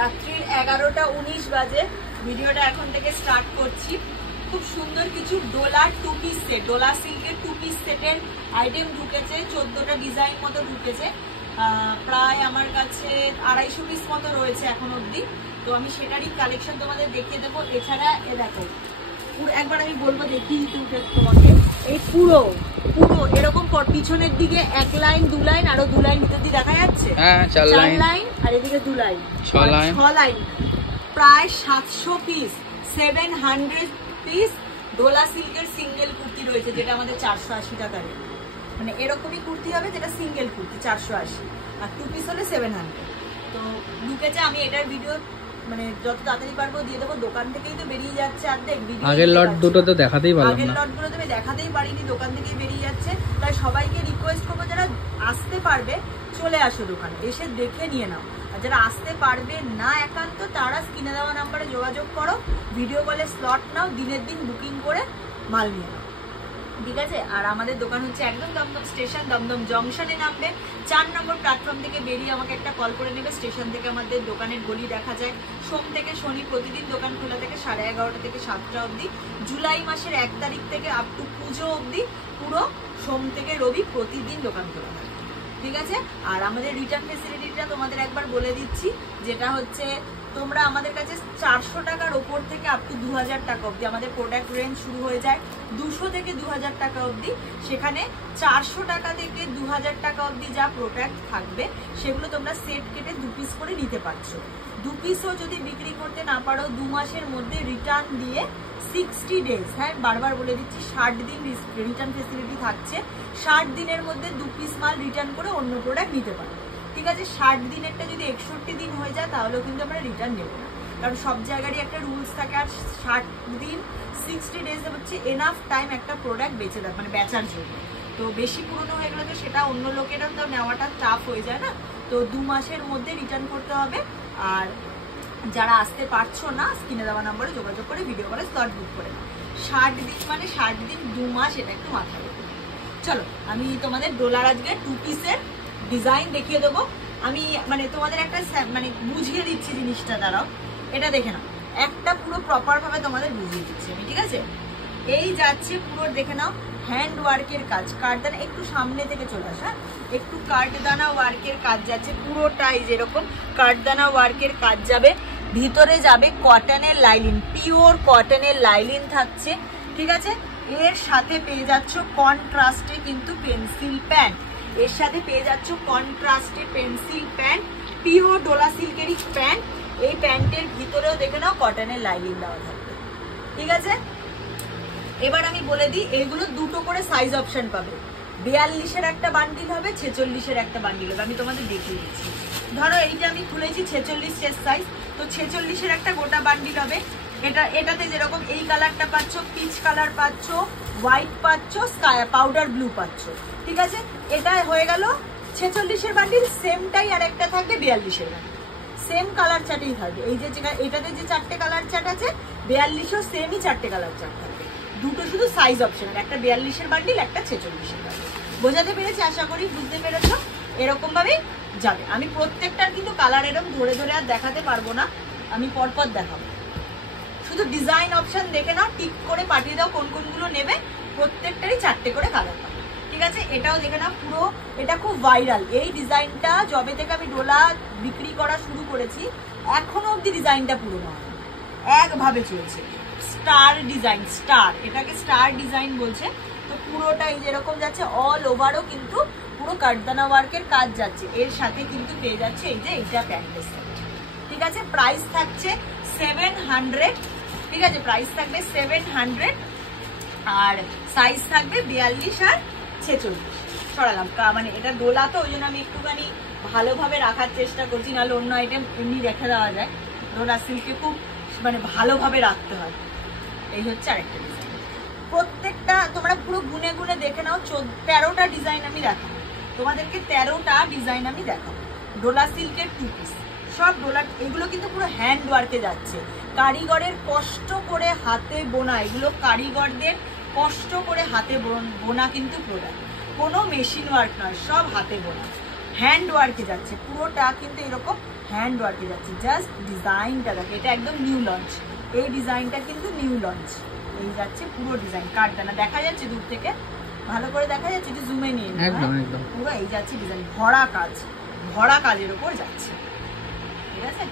রাত্রির 11:19 বাজে। ভিডিওটা এখন থেকে স্টার্ট করছি। খুব সুন্দর কিছু Dola two piece set, Dola সিল্কের টু পিস সেটের আইটেম ঢুকেছে। 14টা ডিজাইন মতো ঢুকেছে। প্রায় আমার কাছে 250 পিস মতো রয়েছে এখন অবধি। তো আমি সেটারই কালেকশন তোমাদের দেখিয়ে দেবো। এছাড়া এ দেখো, একবার আমি বলবো দেখি তোমাকে, এই পুরো এরকম পিছনের দিকে 1 লাইন 2 লাইন আরো 2 লাইন ভিতর দিয়ে দেখা যাচ্ছে। 4 লাইন আর এদিকে 2 লাইন, 6 লাইন, প্রায় 700 পিস, 700 পিস ডোলা সিল্কের সিঙ্গেল কুর্তি রয়েছে, যেটা আমাদের 480 টাকার। মানে এরকমই কুর্তি হবে যেটা সিঙ্গেল কুর্তি 480, আর টু পিস হলে 700। তো ঢুকেছে। আমি এটার ভিডিও মানে যত তাড়াতাড়ি পারবো দিয়ে দেবো। দোকান থেকেই তো বেরিয়ে যাচ্ছে অর্ধেক ভিডিও। আগের লট দুটো তো দেখাতেই পারলাম না, আগের লটগুলো তো আমি দেখাতেই পারিনি, দোকান থেকেই বেরিয়ে যাচ্ছে। তাই সবাইকে রিকোয়েস্ট করবো, যারা আসতে পারবে চলে আসো দোকানে, এসে দেখে নিয়ে নাও। আর যারা আসতে পারবে না একান্ত, তারা স্ক্রিনে দেওয়া নাম্বারে যোগাযোগ করো, ভিডিও কলে স্লট নাও, দিনের দিন বুকিং করে মাল নিয়ে নাও, ঠিক আছে? আর আমাদের দোকান হচ্ছে একদম দমদম স্টেশন, দমদম জংশনে নামবে। 4 নম্বর প্ল্যাটফর্ম থেকে বেরিয়ে আমাকে একটা কল করে নেবে। স্টেশন থেকে আমাদের দোকানের গলি দেখা যায়। সোম থেকে শনি প্রতিদিন দোকান খোলা থেকে 11:30 থেকে 7টা অবধি। জুলাই মাসের 1 তারিখ থেকে আপ টু পুজো অবধি পুরো সোম থেকে রবি প্রতিদিন দোকান খোলা থাকে, ঠিক আছে? আর আমাদের রিটার্ন ফেসিলিটিটা তোমাদের একবার বলে দিচ্ছি, যেটা হচ্ছে তোমরা আমাদের কাছে 400 টাকার ওপর থেকে আপ টু 2000 টাকা অবধি আমাদের প্রোডাক্ট রেঞ্জ শুরু হয়ে যায়। 200 থেকে 2000 টাকা অবধি। সেখানে 400 টাকা থেকে 2000 টাকা অবধি যা প্রোডাক্ট থাকবে সেগুলো তোমরা সেট কেটে 2 পিস করে নিতে পারছো। 2 পিসও যদি বিক্রি করতে না পারো, 2 মাসের মধ্যে রিটার্ন দিয়ে 60 ডেজ, হ্যাঁ বারবার বলে দিচ্ছি, 60 দিন রিটার্ন ফেসিলিটি থাকছে। 60 দিনের মধ্যে 2 পিস মাল রিটার্ন করে অন্য প্রোডাক্ট নিতে পারো, ঠিক আছে? 60 দিনেরটা যদি 61 দিন হয়ে যায় তাহলেও কিন্তু আমরা রিটার্ন নেবো না, কারণ সব জায়গারই একটা রুলস থাকে। আর 60 দিন 60 ডেজ হচ্ছে এনাফ টাইম একটা প্রোডাক্ট বেচে দেয়, মানে বেচার জন্য। তো বেশি পুরনো হয়ে গেলে তো সেটা অন্য লোকেরও তো নেওয়াটা টাফ হয়ে যায় না। তো 2 মাসের মধ্যে রিটার্ন করতে হবে। আর যারা আসতে পারছো না, স্ক্রিনে দেওয়া নাম্বারে যোগাযোগ করে ভিডিও কলে স্লট বুক করে নাও। 60 দিন মানে 60 দিন 2 মাস, এটা একটু মাথায় রাখো। চলো আমি তোমাদের ডোলার আজকে 2 পিসের ডিজাইন দেখিয়ে দেবো। আমি মানে তোমাদের একটা মানে বুঝিয়ে দিচ্ছি জিনিসটা, দাঁড়াও এটা দেখে নাও। একটা পুরো প্রপার ভাবে তোমাদের বুঝিয়ে দিচ্ছি আমি, ঠিক আছে? এই যাচ্ছে পুরো, দেখে নাও, হ্যান্ড ওয়ার্কের কাজ, কাঠদানা একটু সামনে থেকে চলে আসা, একটু কাঠদানা ওয়ার্কের কাজ যাচ্ছে পুরোটাই, যেরকম কাঠদানা ওয়ার্কের কাজ যাবে। ভিতরে যাবে কটনের লাইলিন, পিওর কটনের লাইলিন থাকছে, ঠিক আছে? এর সাথে পেয়ে যাচ্ছ কন্ট্রাস্টে কিন্তু পেন্সিল প্যান্ট, এর সাথে পেয়ে যাচ্ছ কন্ট্রাস্টে pencil pant, pure Dola সিল্কেরই pant. এই প্যান্টের ভিতরেও দেখে নাও কটনের লাইলিন দেওয়া থাকবে, ঠিক আছে? এবার আমি বলে দিই, এইগুলো দুটো করে সাইজ অপশন পাবে। 42-এর একটা বান্ডিল হবে, 46-এর একটা বান্ডিল হবে। আমি তোমাদের দেখিয়ে দিচ্ছি। ধরো এইটা আমি খুলেছি 46 চেস্ট সাইজ, তো 46-এর একটা গোটা বান্ডিল হবে। এটাতে যেরকম এই কালারটা পাচ্ছ, পিচ কালার পাচ্ছ, হোয়াইট পাচ্ছ, পাউডার ব্লু পাচ্ছ, ঠিক আছে? এটা হয়ে গেল 46-এর বান্ডিল। সেমটাই আর একটা থাকবে 42-এর বান্ডিল, সেম কালার চার্টেই থাকবে। এই যে এটাতে যে 4টে কালার চার্ট আছে, 42-ও সেমই 4টে কালার চার্ট থাকবে। দুটো শুধু সাইজ অপশনাল, একটা 42-এর বান্ডিল, একটা 46-এর বান্ডিল। বোঝাতে পেরেছি? আশা করি বুঝতে পেরেছো। এরকম ভাবেই যাবে। আমি প্রত্যেকটার কিন্তু কালার এরকম ধরে ধরে আর দেখাতে পারবো না, আমি পরপর দেখাবো। শুধু ডিজাইন অপশন দেখে নাও, টিক করে পাঠিয়ে দাও কোন কোনগুলো নেবে। প্রত্যেকটারই 4টে করে কালার পাবে, ঠিক আছে? এটাও দেখে নাও, পুরো এটা খুব ভাইরাল। এই ডিজাইনটা যবে থেকে আমি ডোলা বিক্রি করা শুরু করেছি এখনো অব্দি ডিজাইনটা পুরোনো হয়, একভাবে চলছে। স্টার ডিজাইন, স্টার, এটাকে স্টার ডিজাইন বলছে। তো পুরোটাই যেরকম যাচ্ছে, অল ওভারও কিন্তু পুরো কাঠদানা ওয়ার্কের কাজ যাচ্ছে। এর সাথে কিন্তু পেয়ে যাচ্ছে এই যে এইটা প্যান্টের সেট, ঠিক আছে? প্রাইস থাকছে 700, ঠিক আছে? প্রাইস থাকবে 700, আর সাইজ থাকবে 42 আর 46। সরালাম, মানে এটা ডোলা তো, ওই জন্য আমি একটুখানি ভালোভাবে রাখার চেষ্টা করছি, নাহলে অন্য আইটেম এমনি রেখে দেওয়া যায়। ডোলা সিল্কে খুব মানে ভালোভাবে রাখতে হয়। এই হচ্ছে আরেকটা ডিজাইন। প্রত্যেকটা তোমরা পুরো গুনে গুনে দেখে নাও। 13টা ডিজাইন আমি দেখাবো তোমাদেরকে, 13টা ডিজাইন আমি দেখাবো। ডোলা সিল্কের 2 পিস, সব ডোলা। এগুলো কিন্তু পুরো হ্যান্ড ওয়ার্কে যাচ্ছে, কারিগরের কষ্ট করে হাতে বোনা। এগুলো কারিগরদের কষ্ট করে হাতে বোনা কিন্তু প্রোডাক্ট, কোনো মেশিন ওয়ার্ক নয়, সব হাতে বোনা। হ্যান্ড ওয়ার্কে যাচ্ছে, পুরোটা কিন্তু এরকম হ্যান্ড ওয়ার্কে যাচ্ছে। জাস্ট ডিজাইনটা দেখো, এটা একদম নিউ লঞ্চ, এই ডিজাইনটা কিন্তু নিউ লঞ্চ। এই যাচ্ছে পুরো ডিজাইন, কাঠদানা দেখা যাচ্ছে দূর থেকে, ভালো করে দেখা যাচ্ছে, একটু জুমে নিয়ে পুরো এই যাচ্ছে ডিজাইন, ভরা কাজ, ভরা কাজের উপর যাচ্ছে। ঠিক আছে,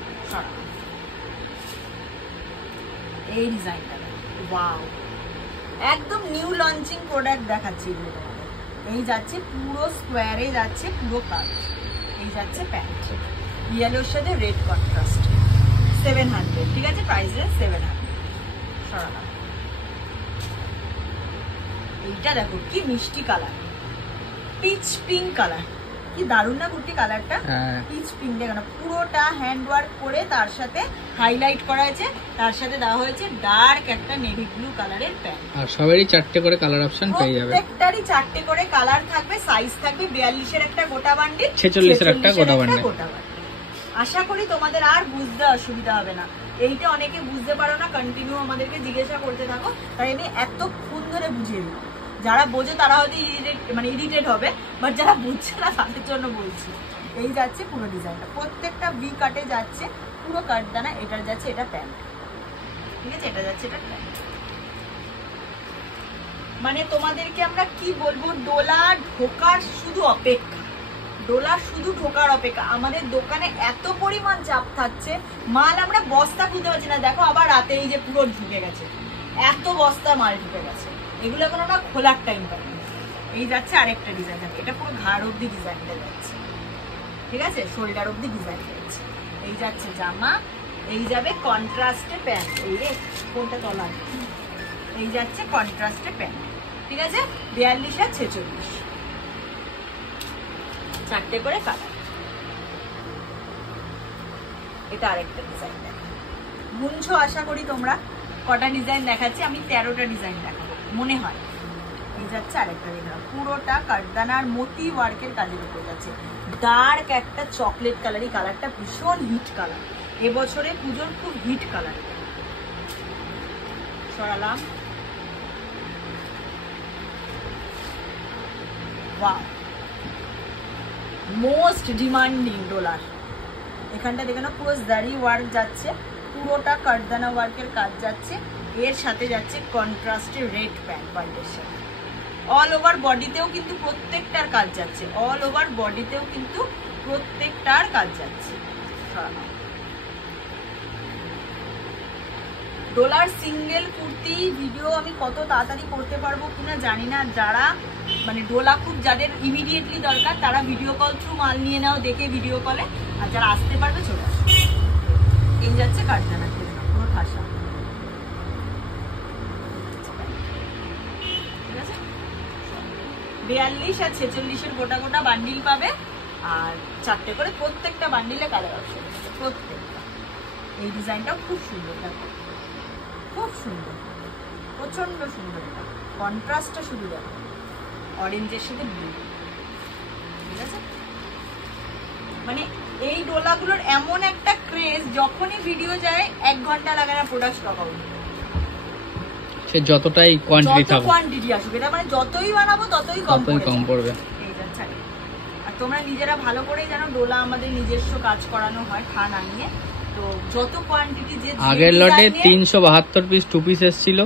এই ডিজাইনটা ওয়াও, একদম নিউ লঞ্চিং প্রোডাক্ট দেখাচ্ছি এগুলো তোমাদের। এই যাচ্ছে পুরো স্কোয়ারে যাচ্ছে পুরো কাজ। এই যাচ্ছে প্যান্ট, ইয়েলোর সাথে রেড কন্ট্রাস্ট, 700। ঠিক আছে, প্রাইস রেঞ্জ 700। সরালাম। এইটা দেখো কি মিষ্টি কালার, পিচ পিঙ্ক কালার, কি দারুণ না কুর্তি কালারটা। পিচ পিঙ্ক দেখো না, পুরোটা হ্যান্ড ওয়ার্ক করে তার সাথে হাইলাইট করা হয়েছে, তার সাথে দেওয়া হয়েছে ডার্ক একটা নেভি ব্লু কালারের প্যান্ট। আর সবেরই 4টে করে কালার অপশন পেয়ে যাবে, প্রত্যেকটারই 4টে করে কালার থাকবে, সাইজ থাকবে 42 এর একটা গোটা বান্ডিল, 46 এর একটা গোটা বান্ডিল। আশা করি তোমাদের আর বুঝতে অসুবিধা হবে না। এইটা অনেকে বুঝতে পারো না, কন্টিনিউ আমাদেরকে জিজ্ঞাসা করতে থাকো, তাই আমি এতক্ষণ ধরে বুঝিয়ে দিই। যারা বোঝে তারা হয়তো ইরিটেট হবে, বাট যারা বুঝছে না তাদের জন্য বলছি। এই যাচ্ছে পুরো ডিজাইনটা, প্রত্যেকটা ভি কাটে যাচ্ছে, পুরো কাটদানা। এটা যাচ্ছে, এটা প্যান্ট। ঠিক আছে, এটা যাচ্ছে, এটা প্যান্ট। মানে তোমাদেরকে আমরা কি বলবো, ডোলা ঢোকার শুধু অপেক্ষা, ডোলা শুধু ঢোকার অপেক্ষা। আমাদের দোকানে এত পরিমাণ চাপ থাকছে, মাল আমরা বস্তা খুঁজে পাচ্ছি না। দেখো আবার রাতে এই যে পুরো ঢুকে গেছে, এত বস্তা মাল ঢুকে গেছে, এগুলো এখন আমরা খোলার টাইম পাই। এই যাচ্ছে আরেকটা ডিজাইন, এটা পুরো ঘাড় অব্দি ডিজাইনটা যাচ্ছে। ঠিক আছে, শোল্ডার অব্দি ডিজাইন যাচ্ছে। এই যাচ্ছে জামা, এই যাবে কন্ট্রাস্টে প্যান্ট। এই রে কোনটা তলা, এই যাচ্ছে কন্ট্রাস্টে প্যান্ট। ঠিক আছে, 42 আর 46, 4টে করে কালার। এটা আরেকটা ডিজাইন দেখো, বুঝছো আশা করি তোমরা। কটা ডিজাইন দেখাচ্ছি আমি, 13টা ডিজাইন দেখাবো মনে হয়। এই যাচ্ছে আরেকটা, দেখো পুরোটা কাঠদানার মোতি ওয়ার্কের কাজের উপর যাচ্ছে, ডার্ক একটা চকলেট কালার। এই কালারটা ভীষণ হিট কালার, এবছরে পুজোর খুব হিট কালার। সরালাম, ওয়াও, মোস্ট ডিমান্ডিং ডোলার। এখানটা দেখে না, পুরো জারি ওয়ার্ক যাচ্ছে, পুরোটা কাঠদানা ওয়ার্কের কাজ যাচ্ছে, এর সাথে যাচ্ছে কন্ট্রাস্টের রেড প্যান্ট বান্ডের সাথে। অল ওভার বডিতেও কিন্তু প্রত্যেকটার কাজ যাচ্ছে, অল ওভার বডিতেও কিন্তু প্রত্যেকটার কাজ যাচ্ছে। ডোলার সিঙ্গেল কুর্তি ভিডিও আমি কত তাড়াতাড়ি করতে পারবো কিনা জানি না। যারা মানে ডোলা খুব যাদের ইমিডিয়েটলি দরকার, তারা ভিডিও কল থ্রু মাল নিয়ে নাও দেখে ভিডিও কলে, আর যারা আসতে পারবে চলে আসো। এই যাচ্ছে কাঠদানা, পুরো ঠাসা। ঠিক আছে, 42 আর 46 গোটা গোটা বান্ডিল পাবে, আর 4টে করে প্রত্যেকটা বান্ডিলে কালার অপশন, প্রত্যেকটা। এই ডিজাইনটাও খুব সুন্দর, দেখো খুব সুন্দর, প্রচন্ড সুন্দর। কন্ট্রাস্টটা শুধু দেখো, অরেঞ্জের সাথে ব্লু। ঠিক আছে, মানে এই ডোলাগুলোর এমন একটা ক্রেজ, যখনই ভিডিও যায় 1 ঘন্টা লাগে না প্রোডাক্ট স্টক আউট। সে যতটাই কোয়ান্টিটি থাকুক, কোয়ান্টিটি আসবে, এটা মানে যতই বানাবো ততই কম পড়বে। এই যাচ্ছে। আর তোমরা নিজেরা ভালো করেই জানো, ডোলা আমাদের নিজস্ব কাজ করানো হয় খান আনিয়ে, তো যত কোয়ান্টিটি, যে আগের লটে 372 পিস 2 পিস এসেছিল,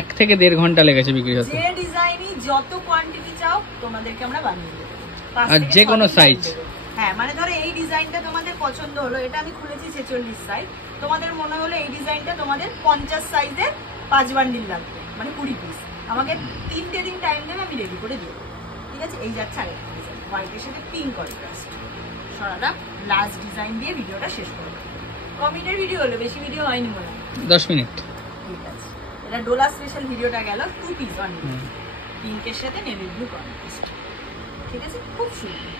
1 থেকে 1.5 ঘন্টা লেগেছে বিক্রি হতে। যে ডিজাইনই যত কোয়ান্টিটি চাও তোমাদেরকে আমরা বানিয়ে দেব, আর যে কোনো সাইজ। হ্যাঁ, মানে ধরো এই ডিজাইনটা তোমাদের পছন্দ হলো, এটা আমি খুলেছি 46 সাইজ, তোমাদের মনে হলো এই ডিজাইনটা তোমাদের 50 সাইজের 5 বান্ডিল লাগবে, মানে 20 পিস, আমাকে 3টে দিন টাইম দেবে, আমি রেডি করে দেবো। ঠিক আছে, এই যাচ্ছে আরেকটা ডিজাইন, হোয়াইটের সাথে পিঙ্ক কন্ট্রাস্ট। সরালাম, লাস্ট ডিজাইন দিয়ে ভিডিওটা শেষ করবো। কমিটের ভিডিও হলো, বেশি ভিডিও হয়নি মনে হয়, 10 মিনিট। ঠিক আছে, এটা ডোলা স্পেশাল ভিডিওটা গেল, 2 পিস অনলি, পিঙ্কের সাথে নেভি ব্লু কন্ট্রাস্ট। ঠিক আছে, খুব সুন্দর।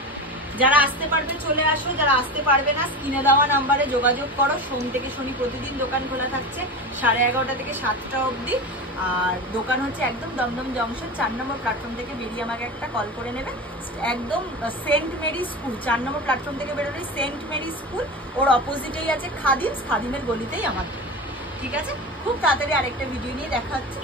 যারা আসতে পারবে চলে আসো, যারা আসতে পারবে না স্ক্রিনে দেওয়া নাম্বারে যোগাযোগ করো। সোম থেকে শনি প্রতিদিন দোকান খোলা থাকছে 11:30 থেকে 7টা অবধি। আর দোকান হচ্ছে একদম দমদম জংশন 4 নম্বর প্ল্যাটফর্ম থেকে বেরিয়ে আমাকে একটা কল করে নেবে। একদম সেন্ট মেরি স্কুল, 4 নম্বর প্ল্যাটফর্ম থেকে বেরোলেই সেন্ট মেরি স্কুল, ওর অপোজিটেই আছে খাদিমস, খাদিমের গলিতেই আমার। ঠিক আছে, খুব তাড়াতাড়ি আরেকটা ভিডিও নিয়ে দেখা হচ্ছে।